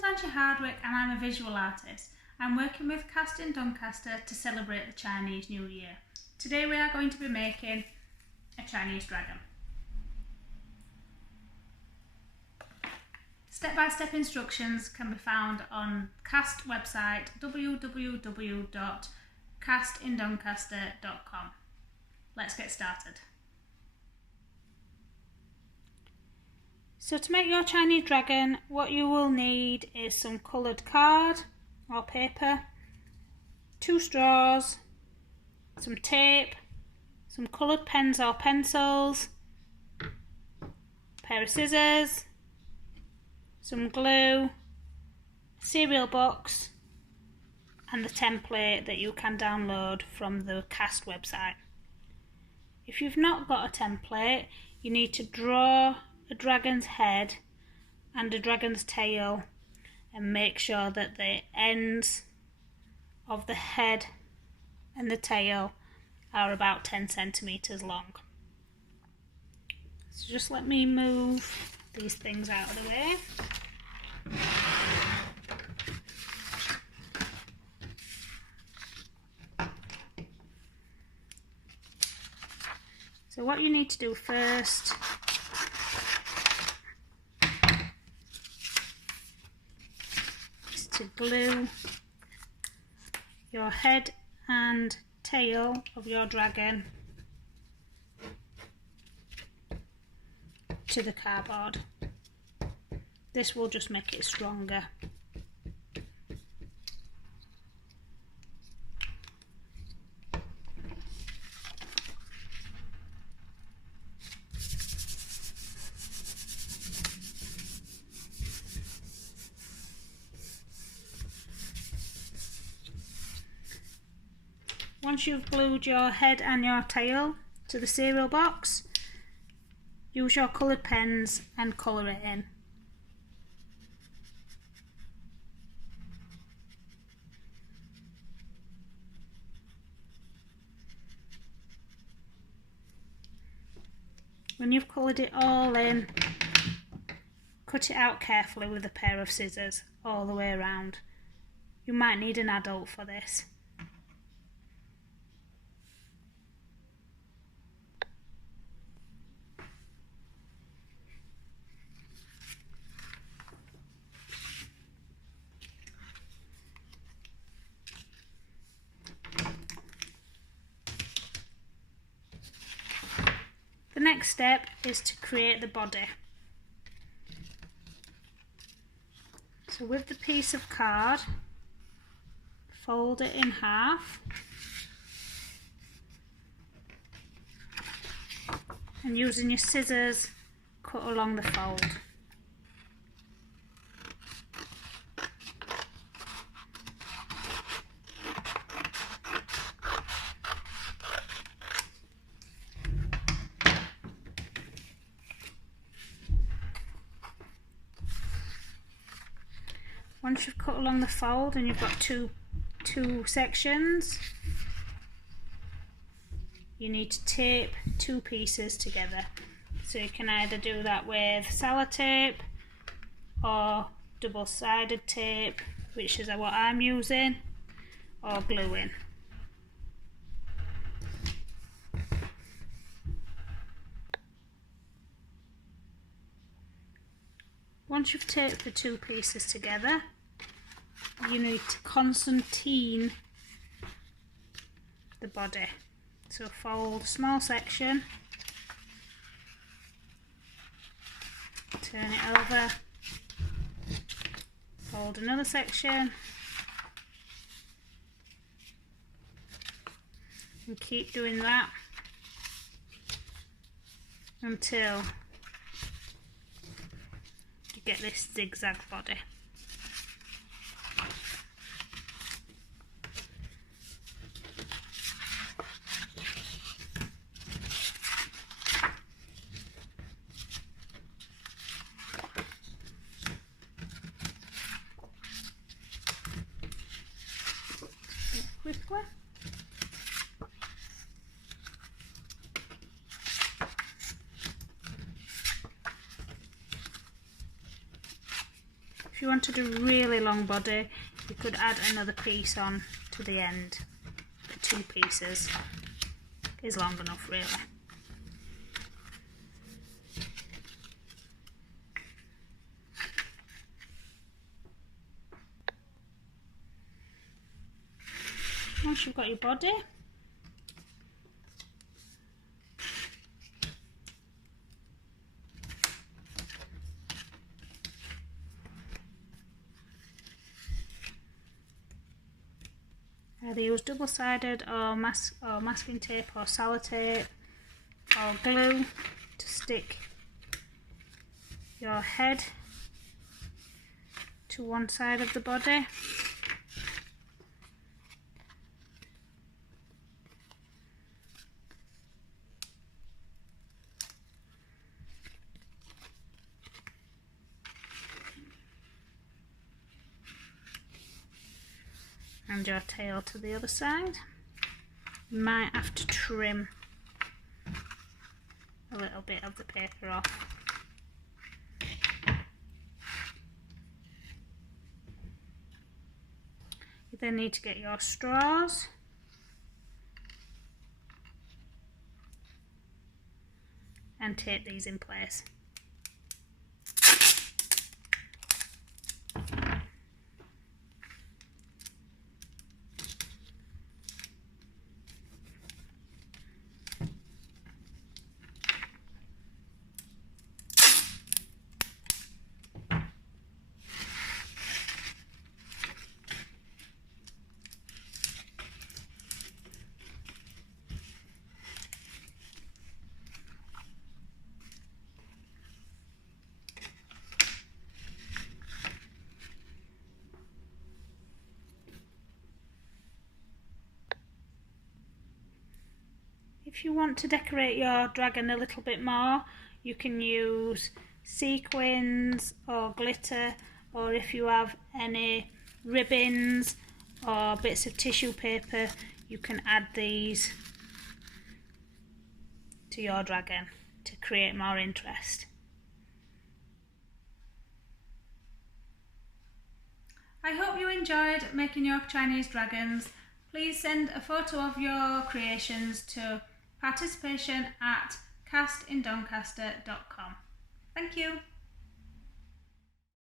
name's Angie Hardwick and I'm a visual artist. I'm working with Cast in Doncaster to celebrate the Chinese New Year. Today we are going to be making a Chinese dragon. Step-by-step instructions can be found on Cast website www.castindoncaster.com. Let's get started. So to make your Chinese dragon, what you will need is some coloured card or paper, 2 straws, some tape, some coloured pens or pencils, a pair of scissors, some glue, a cereal box and the template that you can download from the Cast website. If you've not got a template, you need to draw a dragon's head and a dragon's tail and make sure that the ends of the head and the tail are about 10 centimeters long. So just let me move these things out of the way. So what you need to do first is to glue your head and tail of your dragon to the cardboard. This will just make it stronger. Once you've glued your head and your tail to the cereal box, use your coloured pens and colour it in. When you've coloured it all in, cut it out carefully with a pair of scissors all the way around. You might need an adult for this. The next step is to create the body. So with the piece of card, fold it in half and using your scissors, cut along the fold. Once you've cut along the fold and you've got two sections, you need to tape 2 pieces together. So you can either do that with sellotape or double-sided tape, which is what I'm using, or gluing. Once you've taped the 2 pieces together, you need to concertina the body. So fold a small section, turn it over, fold another section, and keep doing that until you get this zigzag body. Quickly. If you wanted a really long body, you could add another piece on to the end, but 2 pieces is long enough really. Once you've got your body, either use double-sided or masking tape or sellotape or glue to stick your head to one side of the body. And your tail to the other side. You might have to trim a little bit of the paper off. You then need to get your straws and tape these in place. If you want to decorate your dragon a little bit more, you can use sequins or glitter, or if you have any ribbons or bits of tissue paper, you can add these to your dragon to create more interest. I hope you enjoyed making your Chinese dragons. Please send a photo of your creations to participation@castinDoncaster.com. Thank you.